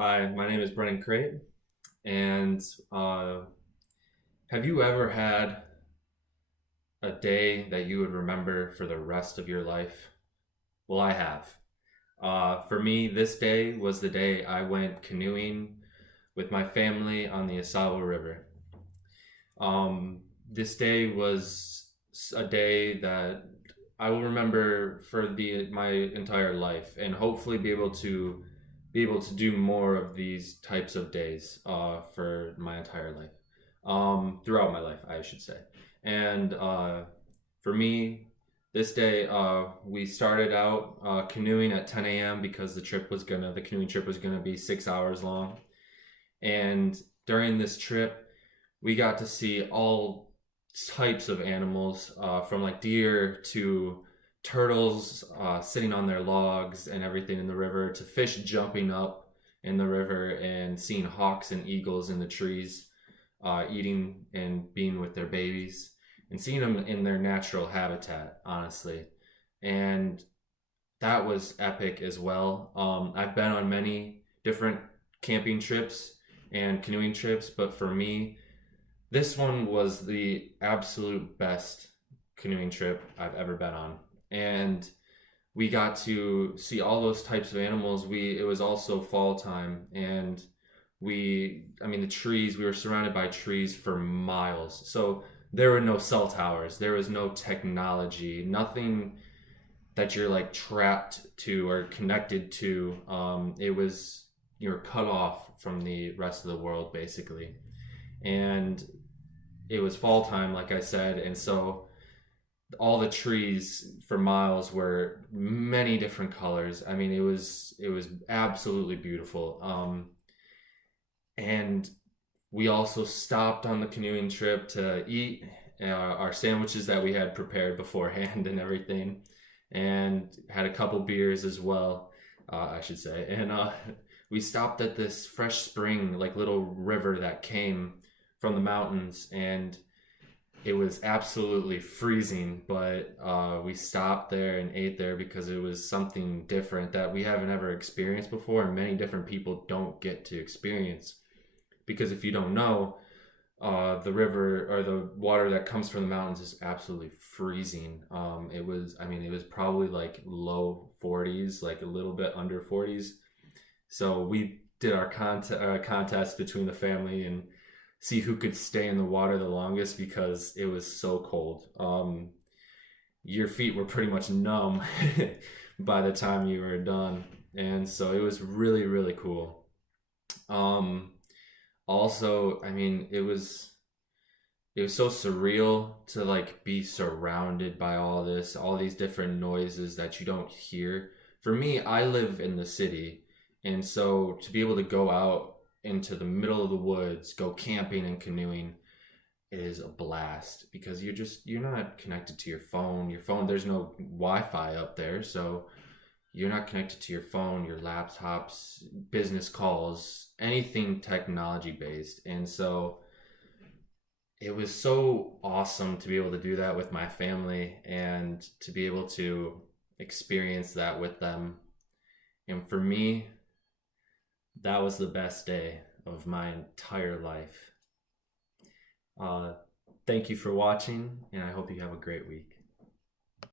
Hi, my name is Brennan Crate, and uh, have you ever had a day that you would remember for the rest of your life? Well, I have. For me, this day was the day I went canoeing with my family on the Asaba River. This day was a day that I will remember for the my entire life, and hopefully be able to do more of these types of days for my entire life, throughout my life, I should say. And for me, this day we started out canoeing at 10 a.m. because the canoeing trip was gonna be 6 hours long, and during this trip we got to see all types of animals, from like deer to turtles sitting on their logs and everything in the river, to fish jumping up in the river, and seeing hawks and eagles in the trees, eating and being with their babies, and seeing them in their natural habitat, honestly. And that was epic as well. I've been on many different camping trips and canoeing trips, but for me, this one was the absolute best canoeing trip I've ever been on. And we got to see all those types of animals. It was also fall time, and the trees, we were surrounded by trees for miles. So there were no cell towers, there was no technology, nothing that you're like trapped to or connected to. It was, you're cut off from the rest of the world basically. And it was fall time, like I said, and so all the trees for miles were many different colors. I mean, it was absolutely beautiful. And we also stopped on the canoeing trip to eat our sandwiches that we had prepared beforehand and everything, and had a couple beers as well, I should say. And we stopped at this fresh spring, like little river that came from the mountains, and it was absolutely freezing, but we stopped there and ate there because it was something different that we haven't ever experienced before, and many different people don't get to experience. Because if you don't know, the river or the water that comes from the mountains is absolutely freezing. It was probably like low 40s, like a little bit under 40s. So we did our contest between the family and see who could stay in the water the longest, because it was so cold. Your feet were pretty much numb by the time you were done, and so it was really really cool. Um, Also, it was so surreal to like be surrounded by all these different noises that you don't hear. For me, I live in the city, and so to be able to go out into the middle of the woods, go camping and canoeing is a blast, because you're not connected to your phone. There's no Wi-Fi up there, so you're not connected to your phone, your laptops, business calls, anything technology based. And so it was so awesome to be able to do that with my family, and to be able to experience that with them. And for me, that was the best day of my entire life. Uh, Thank you for watching, and I hope you have a great week.